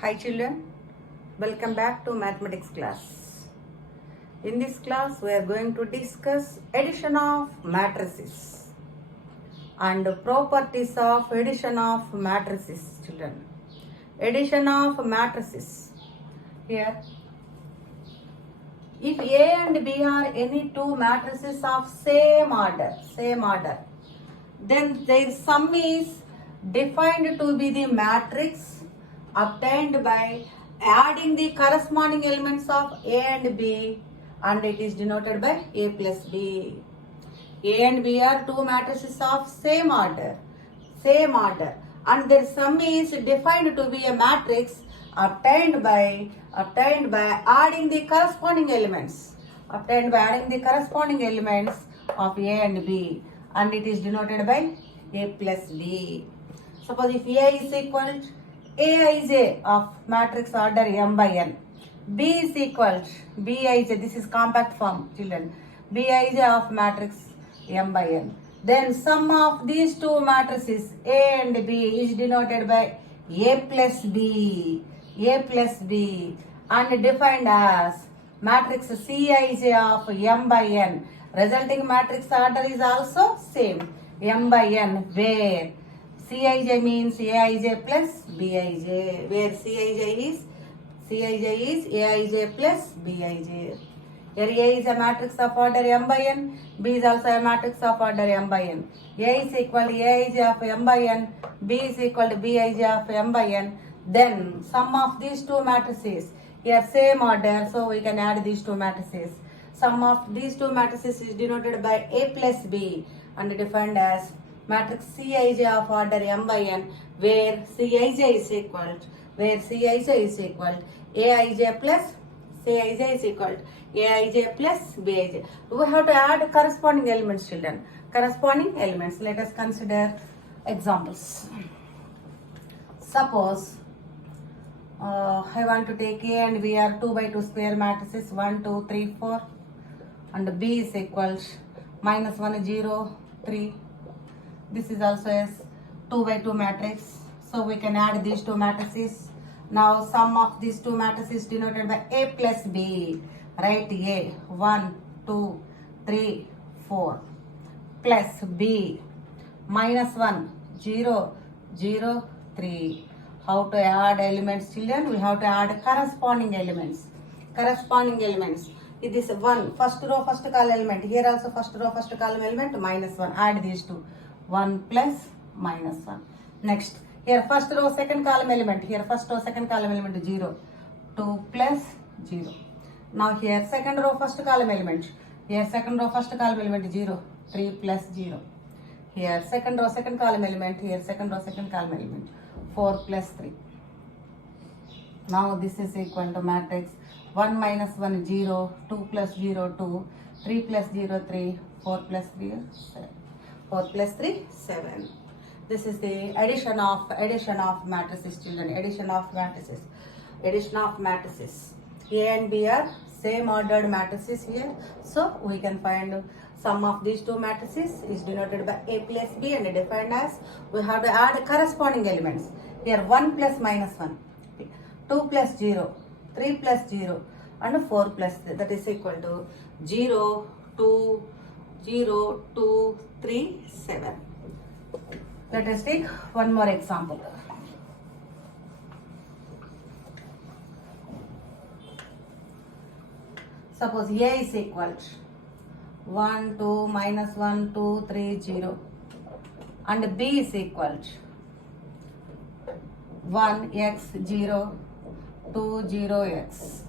Hi children, welcome back to mathematics class. In this class we are going to discuss addition of matrices and properties of addition of matrices children. Addition of matrices. Here, if A and B are any two matrices of same order, then their sum is defined to be the matrix obtained by adding the corresponding elements of A and B, and it is denoted by A plus B. A and B are two matrices of same order, and their sum is defined to be a matrix obtained by adding the corresponding elements of A and B, and it is denoted by A plus B. Suppose if A is equal to Aij of matrix order m by n, B is equal to Bij, this is compact form children, Bij of matrix m by n. Then sum of these two matrices A and B is denoted by A plus B, and defined as matrix Cij of m by n. Resulting matrix order is also same, m by n, where Cij means Aij plus Bij, where Cij is Aij plus Bij. Here A is a matrix of order m by n, B is also a matrix of order m by n. A is equal to Aij of m by n, B is equal to Bij of m by n. Then sum of these two matrices, here same order, so we can add these two matrices. Sum of these two matrices is denoted by A plus B and defined as matrix Cij of order m by n, where Cij is equal to Aij plus Bij. We have to add corresponding elements children. Let us consider examples. Suppose I want to take A and B are 2 by 2 square matrices 1, 2, 3, 4, and B is equal to minus 1, 0, 3. This is also a 2 by 2 matrix. So we can add these two matrices. Now sum of these two matrices denoted by A plus B. Write A 1, 2, 3, 4 plus B minus 1, 0, 0, 3. How to add elements children? We have to add corresponding elements. It is 1 first row first column element. Here also first row first column element minus 1. Add these two. 1 plus minus 1. Next, here first row second column element. 0. 2 plus 0. Now here second row first column element. 0. 3 plus 0. Here second row second column element. 4 plus 3. Now this is equal to matrix 1 minus 1 0, 2 plus 0 2, 3 plus 0 3, 4 plus 3 7. 4 plus 3, 7. This is the addition of matrices children. Addition of matrices. A and B are same ordered matrices here. So we can find sum of these two matrices is denoted by A plus B and defined as we have to add corresponding elements. Here 1 plus minus 1, 2 plus 0, 3 plus 0 and 4 plus 3. That is equal to 0, 2, 0, 2, 3, 7. Let us take one more example. Suppose A is equal to 1, 2, minus 1, 2, 3, 0 and B is equal to 1, x, 0, 2, 0, x.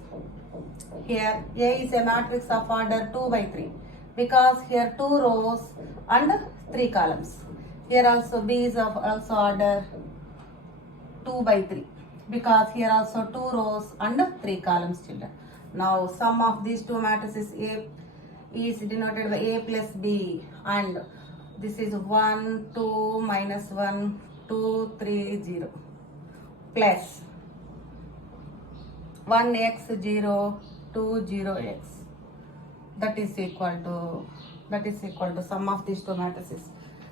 Here A is a matrix of order 2 by 3 because here 2 rows and 3 columns. Here also B is of also order 2 by 3 because here also 2 rows and 3 columns children. Now sum of these two matrices A is denoted by A plus B, and this is 1, 2, minus 1, 2, 3, 0 plus 1x 0, 2, 0 x. That is equal to sum of these two matrices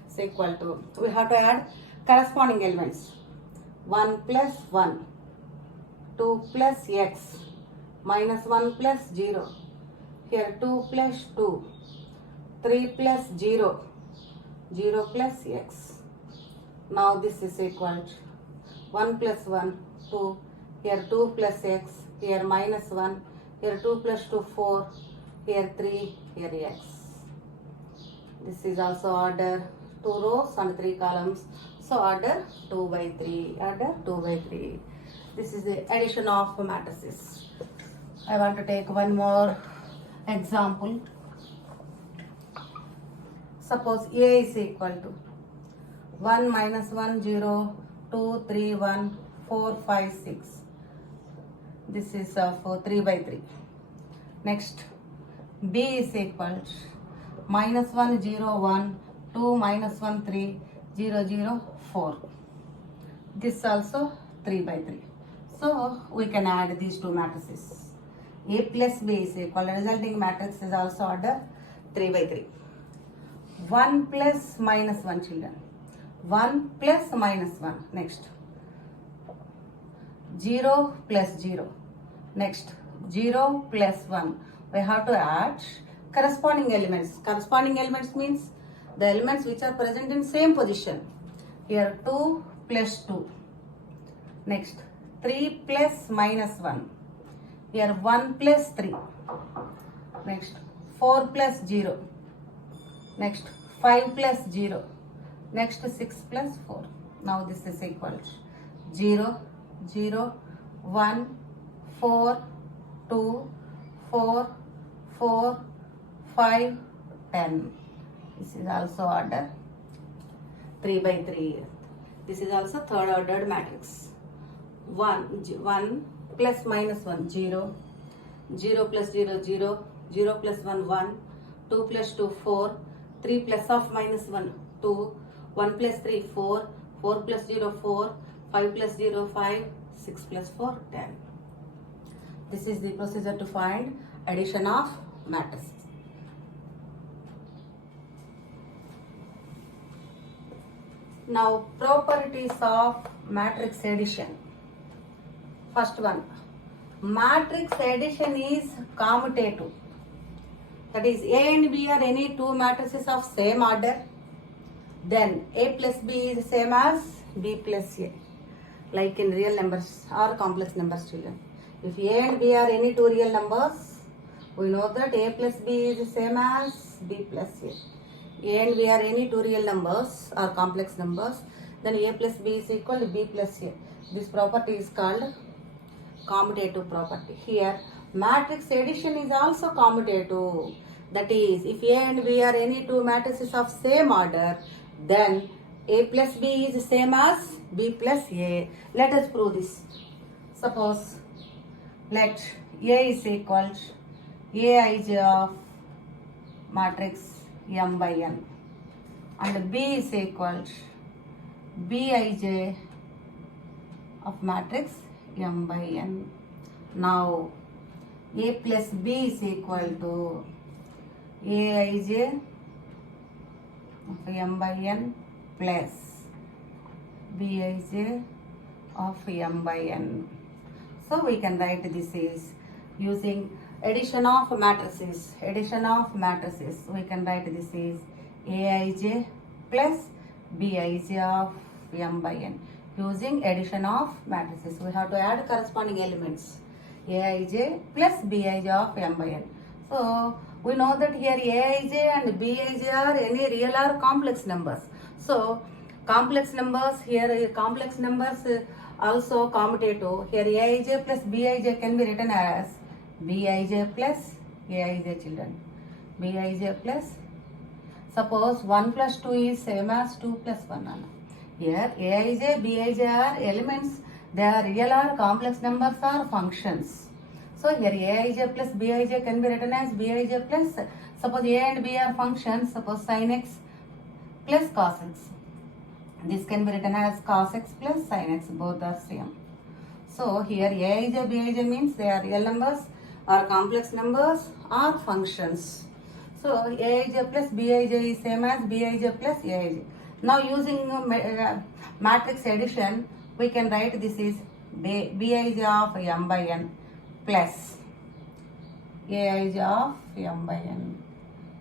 is equal to, we have to add corresponding elements. 1 plus 1 2 plus x minus 1 plus 0. Here 2 plus 2, 3 plus 0, 0 plus x. Now this is equal to 1 plus 1, 2, here 2 plus x, here minus 1, here 2 plus 2, 4, here 3, here x. This is also order 2 rows and 3 columns. So order 2 by 3, order 2 by 3. This is the addition of matrices. I want to take one more example. Suppose A is equal to 1 minus 1 0 2 3 1 4 5 6. This is for 3 by 3. Next B is equal to minus 1 0 1 2 minus 1 3 0 0 4. This also 3 by 3. So we can add these two matrices. A plus B is equal. Resulting matrix is also order 3 by 3. 1 plus minus 1 children. 1 plus minus 1. Next 0 plus 0. Next 0 plus 1. We have to add corresponding elements. Corresponding elements means the elements which are present in same position. Here 2 plus 2. Next 3 plus minus 1. Here 1 plus 3. Next 4 plus 0. Next 5 plus 0. Next 6 plus 4. Now this is equal to 0, 0, 1, 4, 2, 4, 4, 5, 10. This is also order 3 by 3. This is also third ordered matrix. 1 plus minus 1 0, 0 plus 0 0, 0 plus 1 1, 2 plus 2 4, 3 plus of minus 1 2, 1 plus 3 4, 4 plus 0 4, 5 plus 0 5, 6 plus 4 10. This is the procedure to find addition of matrices. Now properties of matrix addition. First one, matrix addition is commutative. That is, A and B are any two matrices of same order. Then A plus B is same as B plus A. Like in real numbers or complex numbers children. If A and B are any two real numbers, we know that A plus B is same as B plus A. A and B are any two real numbers or complex numbers, then A plus B is equal to B plus A. This property is called commutative property. Here matrix addition is also commutative. That is, if A and B are any two matrices of same order, then A plus B is same as B plus A. Let us prove this. Suppose let A is equal to Aij of matrix M by N and B is equal to Bij of matrix M by N. Now A plus B is equal to Aij of M by N plus Bij of M by N. So we can write this is using addition of matrices. Addition of matrices. We can write this is Aij plus Bij of M by N. Using addition of matrices, we have to add corresponding elements. Aij plus Bij of M by N. So we know that here Aij and Bij are any real or complex numbers. So complex numbers, here complex numbers also commutative. Here Aij plus Bij can be written as Bij plus Aij children. Bij plus, suppose 1 plus 2 is same as 2 plus 1. Here Aij, Bij are elements. They are real or complex numbers or functions. So here Aij plus Bij can be written as Bij plus, suppose A and B are functions, suppose sin x plus cos x. This can be written as cos x plus sin x, both are same. So here Aij, Bij means they are real numbers or complex numbers or functions. So Aij plus Bij is same as Bij plus Aij. Now using matrix addition, we can write this is Bij of m by n plus Aij of m by n.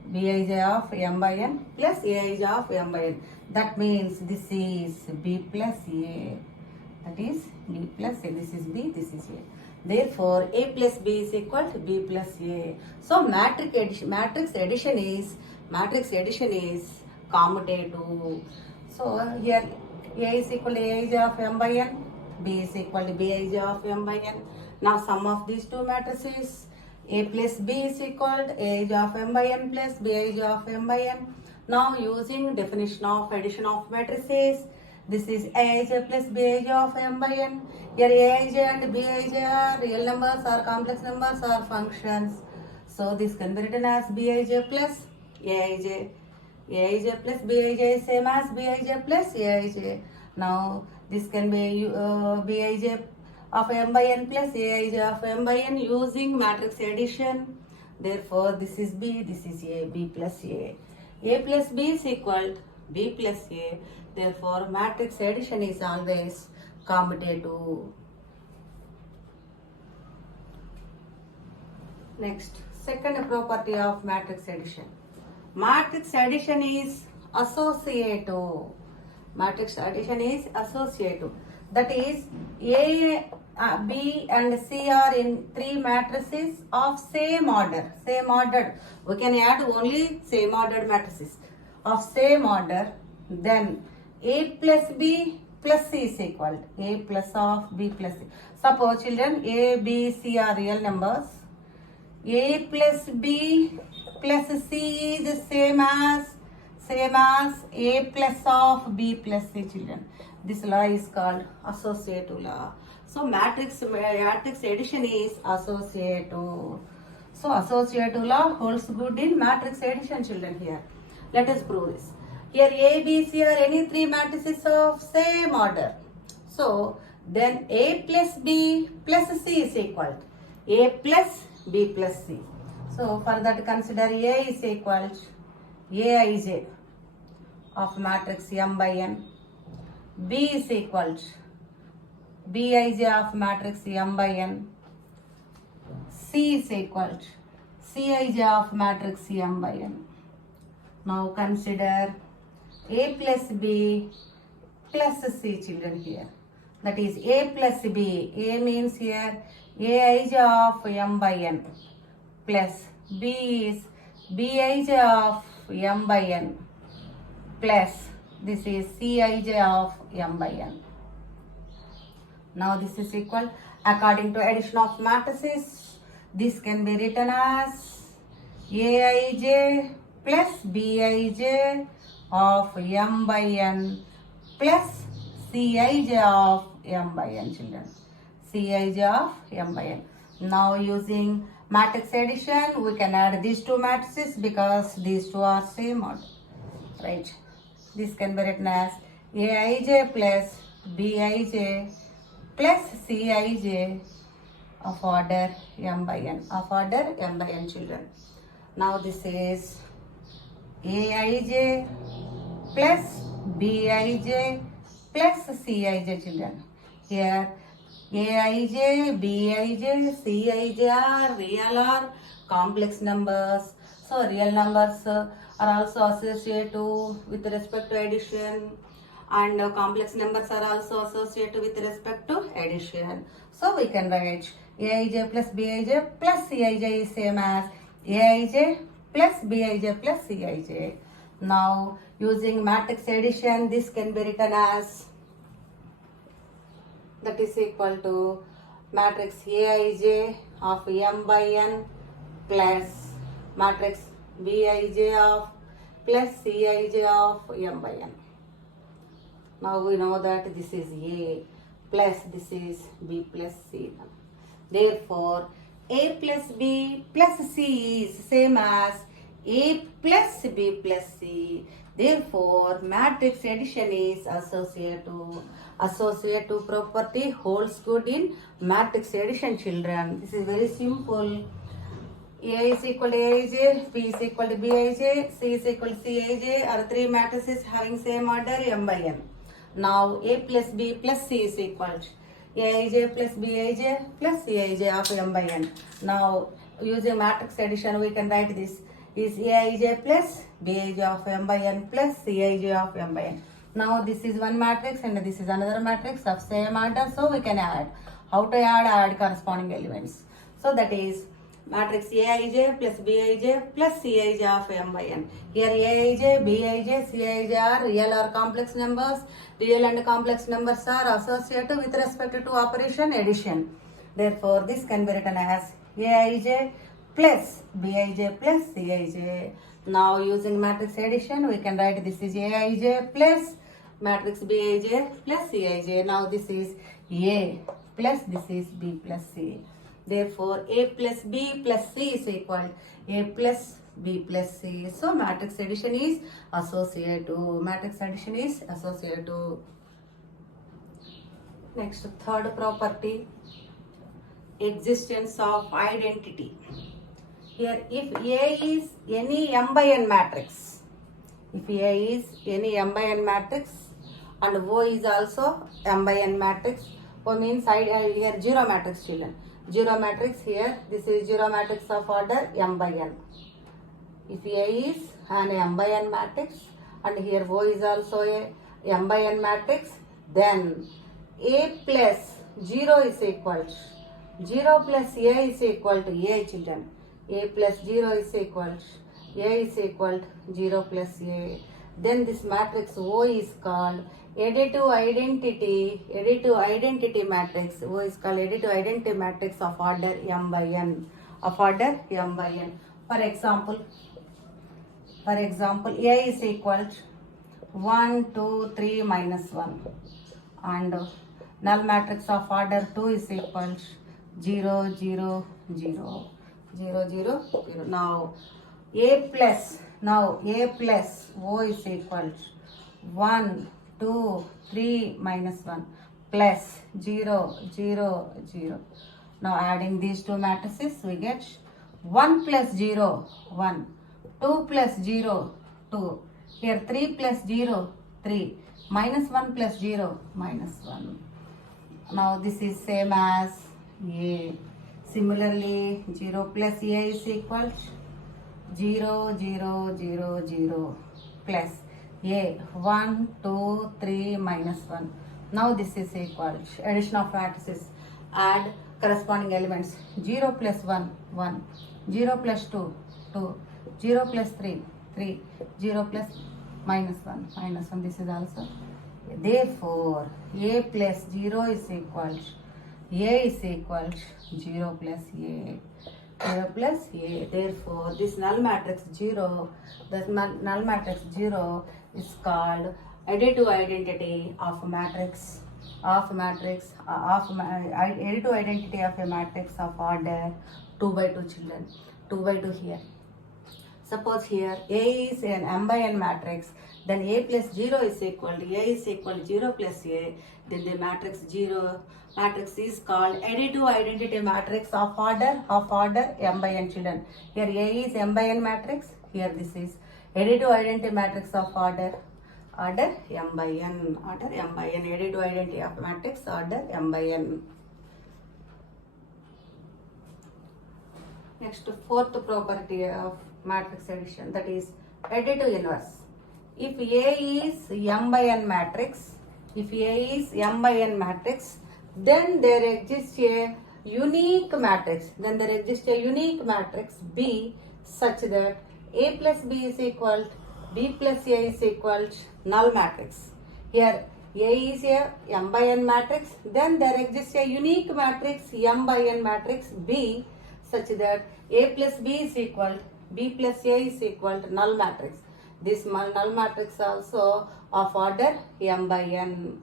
Bij of m by n plus Aij of m by n. That means this is b plus a. That is b plus a. This is b, this is a. Therefore, a plus b is equal to b plus a. So matrix addition is commutative. So here a is equal to Aij of m by n, b is equal to Bij of m by n. Now sum of these two matrices, a plus b is equal to Aij of m by n plus Bij of m by n. Now using definition of addition of matrices, this is Aij plus Bij of m by n. Here Aij and Bij are real numbers or complex numbers or functions. So this can be written as Bij plus Aij. Aij plus Bij is same as Bij plus Aij. Now this can be Bij of m by n plus Aij of m by n using matrix addition. Therefore this is b, this is a, b plus a. A plus b is equal to b plus a. Therefore matrix addition is always commutative. Next, second property of matrix addition. Matrix addition is associative. Matrix addition is associative. That is, A, B and C are in three matrices of same order. Same order. We can add only same ordered matrices of same order. Then A plus B plus C is equal to A plus of B plus C. Suppose children, A, B, C are real numbers. A plus B plus C is the same as A plus of B plus C, children. This law is called associative law. So matrix addition is associative. So associative law holds good in matrix addition, children. Here, let us prove this. Here A, B, C are any three matrices of same order. So then A plus B plus C is equal to A plus B plus C. So for that consider A is equal to Aij of matrix m by n. B is equal to Bij of matrix m by n. C is equal to Cij of matrix m by n. Now consider A plus B plus C, children, here. That is A plus B. A means here Aij of m by n plus B is Bij of m by n plus this is Cij of m by n. Now this is equal, according to addition of matrices, this can be written as Aij plus Bij of m by n plus Cij of m by n, children. Cij of m by n. Now using matrix addition, we can add these two matrices because these two are same order, right? This can be written as Aij plus Bij plus Cij of order m by n, children. Now this is Aij plus Bij plus Cij, children. Here Aij, Bij, Cij are real or complex numbers. So real numbers are also associated with respect to addition, and complex numbers are also associated with respect to addition. So we can write Aij plus Bij plus Cij is same as Aij plus Bij plus Cij. Now using matrix addition, this can be written as, that is equal to matrix Aij of m by n plus matrix Bij of plus Cij of m by n. Now we know that this is A plus this is B plus C. Therefore, A plus B plus C is same as A plus B plus C. Therefore, matrix addition is associative. Associative property holds good in matrix addition, children. This is very simple. A is equal to Aij, B is equal to Bij, C is equal to Cij are three matrices having same order m by n. Now A plus B plus C is equal to Aij plus Bij plus Cij of m by n. Now using matrix addition we can write this is Aij plus Bij of m by n plus Cij of m by n. Now this is one matrix and this is another matrix of same order, so we can add. How to add? Add corresponding elements. So that is matrix Aij plus Bij plus Cij of m by n. Here Aij, Bij, Cij are real or complex numbers. Real and complex numbers are associated with respect to operation addition. Therefore, this can be written as Aij plus Bij plus Cij. Now using matrix addition, we can write this is Aij plus matrix Bij plus Cij. Now this is A plus this is B plus C. Therefore, A plus B plus C is equal A plus B plus C. So matrix addition is associative. Matrix addition is associative. Next, third property, existence of identity. Here, if A is any m by n matrix, if A is any m by n matrix and O is also m by n matrix, O means here zero matrix children. Zero matrix here, this is zero matrix of order m by n. If A is an m by n matrix and here O is also a m by n matrix, then A plus 0 is equal to 0 plus A is equal to A children. A plus 0 is equal to A is equal to 0 plus A. Then this matrix O is called additive identity matrix. O is called additive identity matrix of order m by n. Of order m by n. For example, A is equal to 1, 2, 3 minus 1 and null matrix of order 2 is equal to 0, 0, 0, 0, 0, 0. Now A plus O is equal to 1, 2, 3 minus 1 plus 0, 0, 0. Now adding these two matrices we get 1 plus 0, 1, 2 plus 0, 2. Here 3 plus 0, 3. Minus 1 plus 0, minus 1. Now this is same as A. Similarly, 0 plus A is equal to 0, 0, 0, 0 plus A. 1, 2, 3 minus 1. Now this is equal to addition of matrices. Add corresponding elements. 0 plus 1, 1. 0 plus 2, 2. 0 plus 3, 3. 0 plus minus 1, minus 1. This is also. Therefore, A plus 0 is equal to A is equal to 0 plus A. 0 plus A. Therefore, this null matrix 0, the null matrix 0 is called additive identity of a matrix additive identity of a matrix of order 2 by 2 children. 2 by 2 here. Suppose here A is an m by n matrix, then A plus 0 is equal to A is equal to 0 plus A, then the matrix 0 matrix is called additive identity matrix of order m by n children. Here A is m by n matrix, here this is additive identity matrix of order m by n, additive identity of matrix order m by n. Next, fourth property of matrix addition, that is additive inverse. If A is m by n matrix, then there exists a unique matrix. B such that A plus B is equal to B plus A is equal to null matrix. Here A is a m by n matrix, then there exists a unique matrix m by n matrix B such that A plus B is equal to B plus A is equal to null matrix. This null matrix also of order m by n.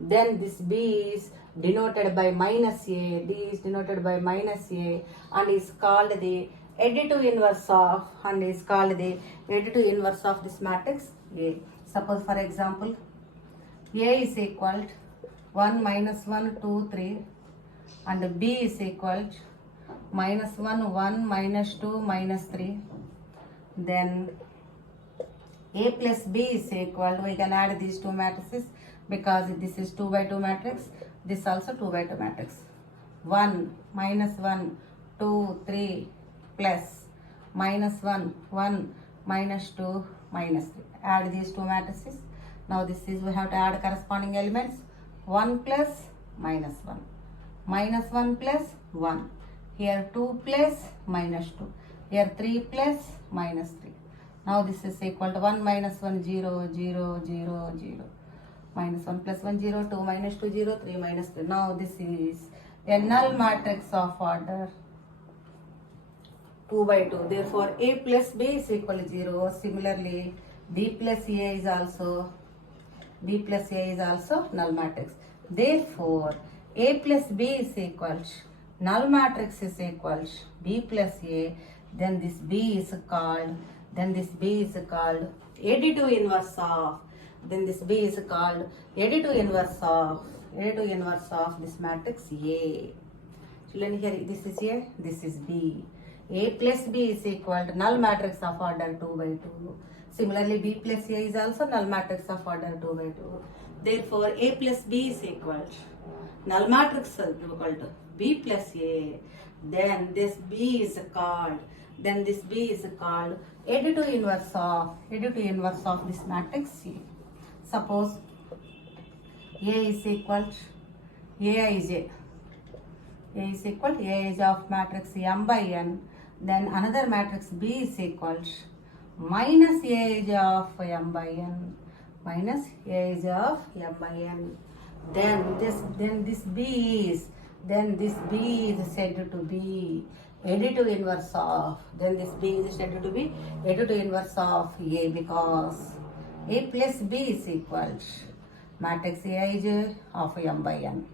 Then this B is denoted by minus A. D is denoted by minus A and is called the additive inverse of this matrix A. Suppose for example, A is equal to 1 minus 1 2 3 and B is equal to minus 1 1 minus 2 minus 3. Then A plus B is equal to, we can add these two matrices, because this is 2 by 2 matrix, this also 2 by 2 matrix. 1 minus 1 2 3 plus minus 1 1 minus 2 minus 3. Add these two matrices. Now this is, we have to add corresponding elements. 1 plus minus 1 minus 1 plus 1, here 2 plus minus 2, here 3 plus minus 3. Now this is equal to 1 minus 1 0 0 0 0, minus 1 plus 1 0, 2 minus 2 0, 3 minus 3. Now this is a null matrix of order 2 by 2. Therefore A plus B is equal to 0. Similarly B plus A is also null matrix. Therefore A plus B is equal to null matrix is equal to B plus A. Then this B is called additive inverse of, then this B is called additive inverse of this matrix A. Children, here this is A, this is B. A plus B is equal to null matrix of order 2 by 2. Similarly B plus A is also null matrix of order 2 by 2. Therefore A plus B is equal to null matrix is equal to B plus A. Then this B is called additive inverse of this matrix C. Suppose A is equal to Aij. A is equal to Aij of matrix M by N. Then another matrix B is equal to minus Aij of M by N. Then this B is said to be additive inverse of, then this B is said to be additive inverse of A, because A plus B is equal to matrix Aij of M by N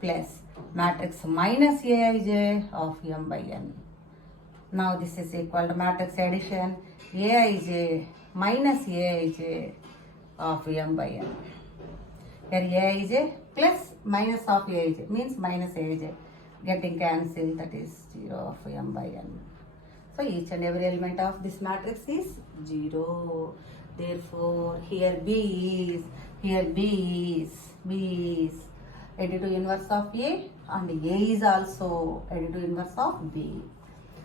plus matrix minus Aij of M by N. Now this is equal to matrix addition Aij minus Aij of M by N. Here Aij plus minus of Aij means minus Aij getting cancelled, that is 0 of M by N. So each and every element of this matrix is 0. Therefore here B is additive inverse of A, and A is also additive inverse of B.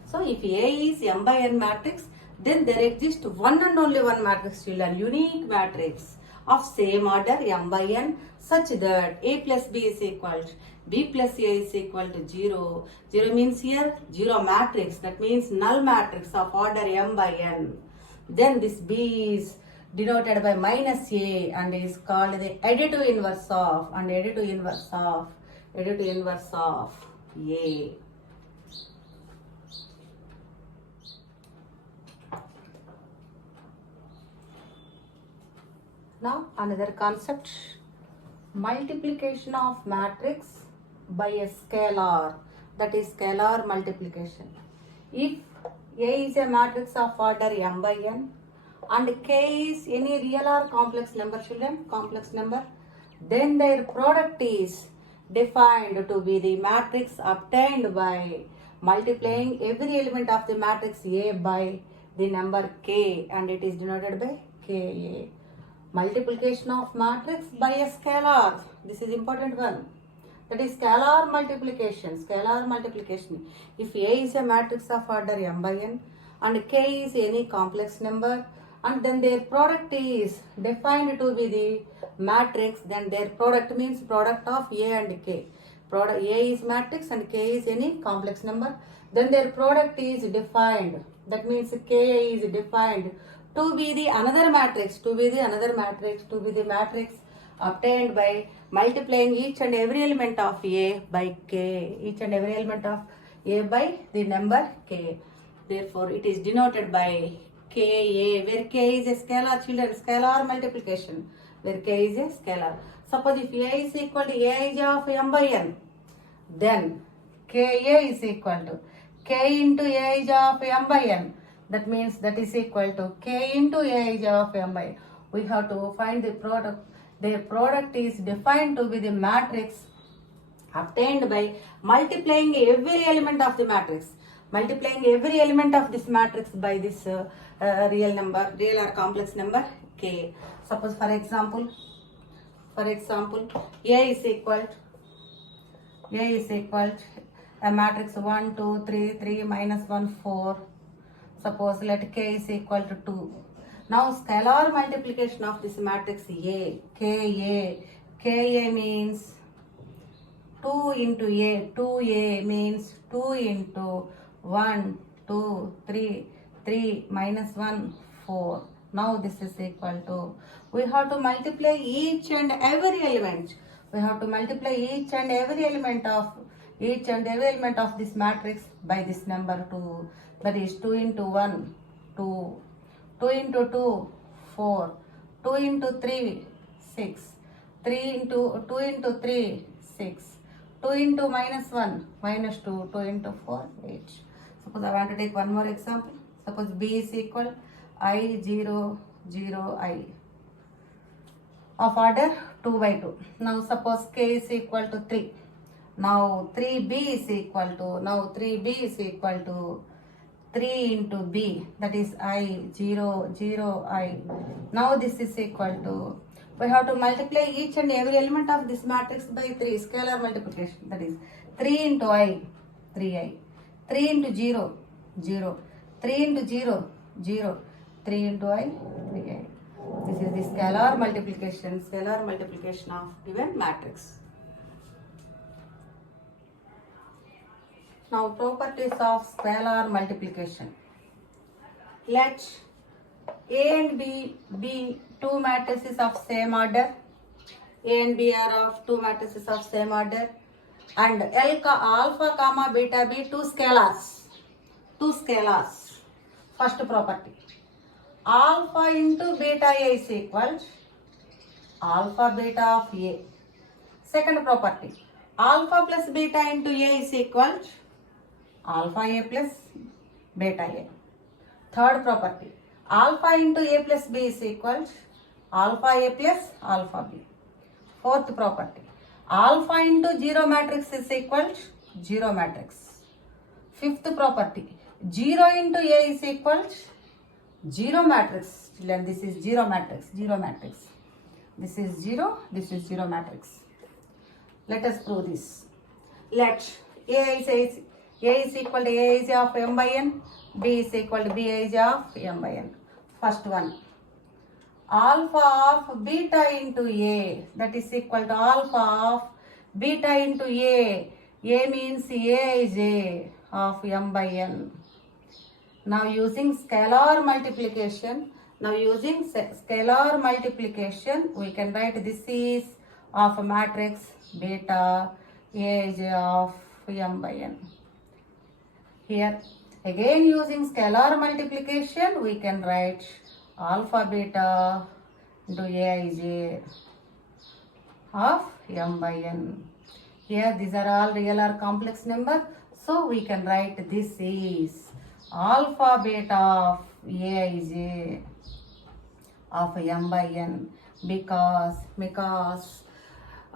So if A is M by N matrix, then there exists one and only one matrix, children, unique matrix of same order M by N, such that A plus B is equal to B plus A is equal to 0. 0 means here 0 matrix, that means null matrix of order M by N. Then this B is denoted by minus A and is called the additive inverse of A. Now another concept, multiplication of matrix by a scalar, that is scalar multiplication. If A is a matrix of order M by N and K is any real or complex number, children, complex number, then their product is defined to be the matrix obtained by multiplying every element of the matrix A by the number K, and it is denoted by Ka. Multiplication of matrix by a scalar, this is important one, that is scalar multiplication. If A is a matrix of order M by N and K is any complex number, and then their product is defined to be the matrix, then their product means product of A and K. Product A is matrix and K is any complex number, then their product is defined, that means K is defined to be the another matrix, to be the matrix obtained by multiplying each and every element of A by K, each and every element of A by the number K. Therefore it is denoted by Ka, where K is a scalar, children, scalar multiplication, where K is a scalar. Suppose if A is equal to Aij of M by N, then Ka is equal to K into Aij of M by N. That means that is equal to K into Aij of M by N. We have to find the product. The product is defined to be the matrix obtained by multiplying every element of the matrix. Multiplying every element of this matrix by this real or complex number K. Suppose for example, For example, A is equal a matrix 1, 2, 3, 3 minus 1, 4. Suppose let K is equal to 2. Now scalar multiplication of this matrix A, Ka means 2 into A, 2A means 2 into 1, 2, 3, 3 minus 1, 4. Now this is equal to, we have to multiply each and every element. We have to multiply each and every element of this matrix by this number 2. That is 2 into 1, 2, 2 into 2, 4, 2 into 3, 6, 3 into 2 into 3, 6, 2 into minus 1, minus 2, 2 into 4, 8. Suppose I want to take one more example. Suppose B is equal I 0, 0, I of order 2 by 2. Now suppose K is equal to 3. Now 3B is equal to 3 into B, that is I 0, 0, I. Now this is equal to, we have to multiply each and every element of this matrix by 3, scalar multiplication, that is 3 into I, 3I, 3 into 0, 0, 3 into 0, 0, 3 into I, 3I. This is the scalar multiplication of given matrix. Now properties of scalar multiplication. Let A and B be two matrices of same order. A and B are of two matrices of same order. And alpha comma beta be two scalars. First property. Alpha into beta A is equal to alpha beta of A. Second property. Alpha plus beta into A is equal to alpha A plus beta A. Third property. Alpha into A plus B is equal to alpha A plus alpha B. Fourth property. Alpha into 0 matrix is equal to 0 matrix. Fifth property. 0 into A is equal to 0 matrix. Children, this is 0 matrix. This is 0, this is 0 matrix. Let us prove this. Let A is equal to A is of m by n, B is equal to B is of m by n. First one. Alpha of beta into A, that is equal to alpha of beta into A. A means A is A of m by n. Now using scalar multiplication, we can write this is of a matrix beta A is of m by n. Here again using scalar multiplication, we can write alpha beta into Aij of m by n. Here these are all real or complex number, so we can write this is alpha beta of Aij of m by n, because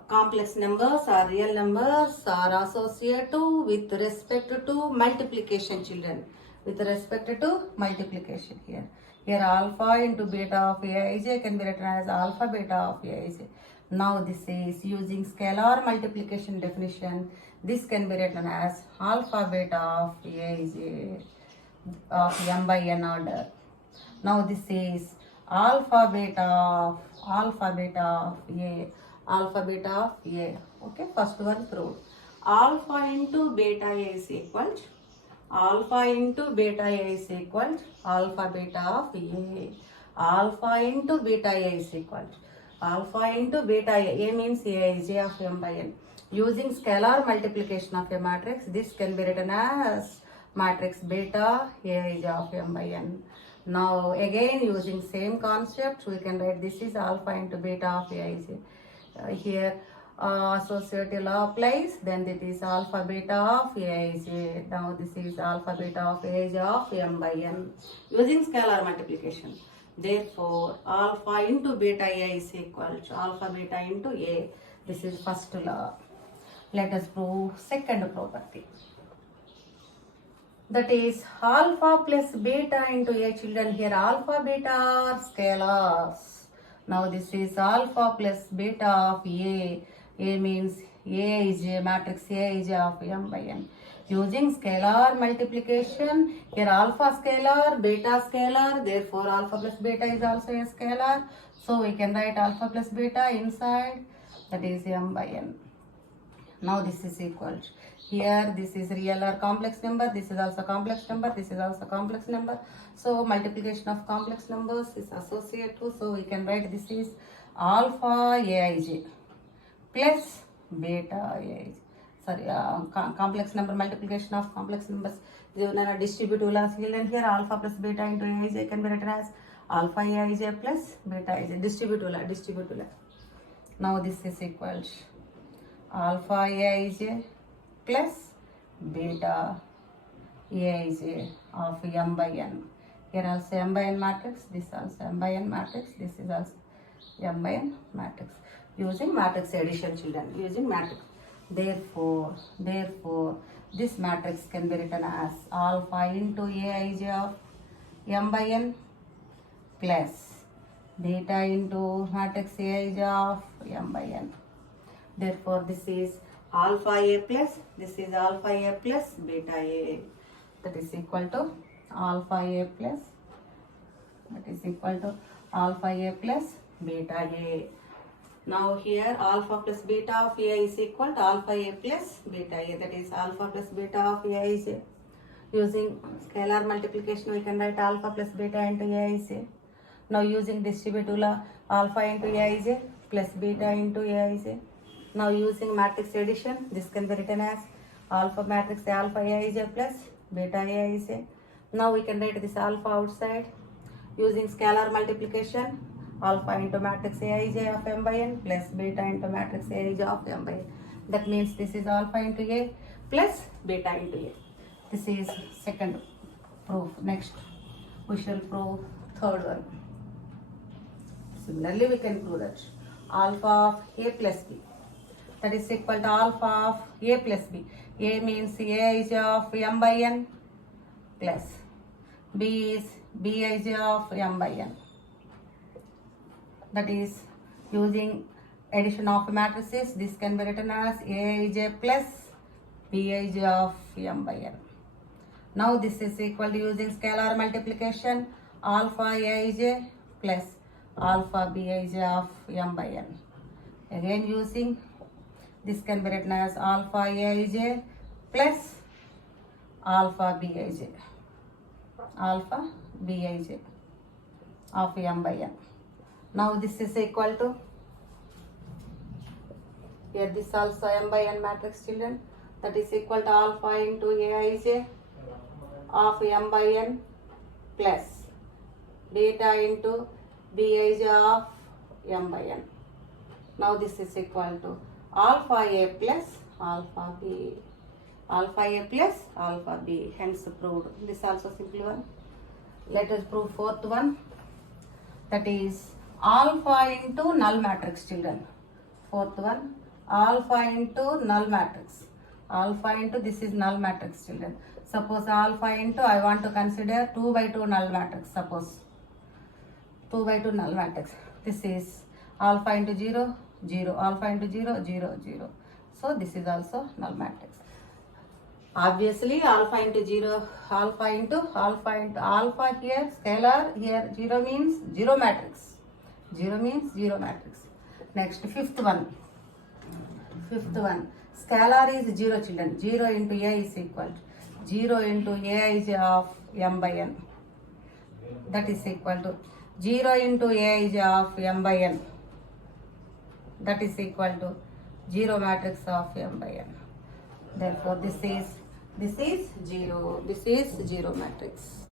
complex numbers or real numbers are associated with respect to multiplication, children. With respect to multiplication here. Here alpha into beta of Aij can be written as alpha beta of Aij. Now this is using scalar multiplication definition. This can be written as alpha beta of Aij of m by n order. Now this is alpha beta of A. Okay, first one proved. Alpha into beta A is equal to alpha into beta A is equal to alpha beta of A. Alpha into beta A is equal to alpha into beta A. A means A is A of m by n. Using scalar multiplication of a matrix, this can be written as matrix beta A is of m by n. Now again using same concept, we can write this is alpha into beta of Aij. Here associative law applies, then it is alpha beta of Aij. Now this is alpha beta of Aij of m by n using scalar multiplication. Therefore alpha into beta A is equal to alpha beta into A. This is first law. Let us prove second property. That is alpha plus beta into A, children. Here alpha beta are scalars. Now this is alpha plus beta of A. A means Aij, matrix Aij of m by n. Using scalar multiplication, here alpha scalar, beta scalar, therefore alpha plus beta is also a scalar. So we can write alpha plus beta inside, that is m by n. Now this is equal. Here this is real or complex number, this is also complex number, this is also complex number. So multiplication of complex numbers is associative. So we can write this is alpha Aij plus beta Aij. Sorry, complex number multiplication of complex numbers. Distributive laws and here alpha plus beta into Aij can be written as alpha Aij plus beta Aij. Distributive law. Now this is equal alpha Aij plus beta Aij of m by n. Here also m by n matrix, this also m by n matrix, this is also m by n matrix. Using matrix addition, children, using matrix. Therefore, this matrix can be written as alpha into Aij of m by n plus beta into matrix Aij of m by n. Therefore, this is alpha A plus, this is alpha A plus beta A. That is equal to alpha A plus, that is equal to alpha A plus beta A. Now here alpha plus beta of A is equal to alpha A plus beta A. That is alpha plus beta of A is A. Using scalar multiplication, we can write alpha plus beta into A is A. Now using distributive law, alpha into A is A plus beta into A is A. Now using matrix addition, this can be written as alpha matrix alpha Aij plus beta Aij. Now we can write this alpha outside. Using scalar multiplication, alpha into matrix Aij of m by n plus beta into matrix Aij of m by n. That means this is alpha into A plus beta into A. This is second proof. Next, we shall prove third one. Similarly, we can prove that alpha of A plus B, that is equal to alpha of A plus B. A means Aij of m by n plus B is Bij of m by n. That is using addition of matrices, this can be written as Aij plus Bij of m by n. Now this is equal to using scalar multiplication, alpha Aij plus alpha Bij of m by n. Again using, this can be written as alpha Aij plus alpha Bij. Alpha Bij of m by n. Now this is equal to, here this also m by n matrix, children, that is equal to alpha into Aij of m by n plus beta into Bij of m by n. Now this is equal to alpha A plus alpha B. Alpha A plus alpha B. Hence proved. This also simple one. Let us prove fourth one. That is alpha into null matrix, children. Fourth one, alpha into null matrix. Alpha into, this is null matrix, children. Suppose alpha into, I want to consider 2 by 2 null matrix. Suppose 2 by 2 null matrix. This is alpha into 0, 0, alpha into 0, 0, 0. So this is also null matrix. Obviously alpha into 0, alpha into alpha here, scalar, here 0 means 0 matrix. 0 means 0 matrix. Next, fifth one. Scalar is 0, children. 0 into A is equal to 0 into Aij of m by n. That is equal to 0 into Aij of m by n. That is equal to 0 matrix of m by n. Therefore, this is 0. This is 0 matrix.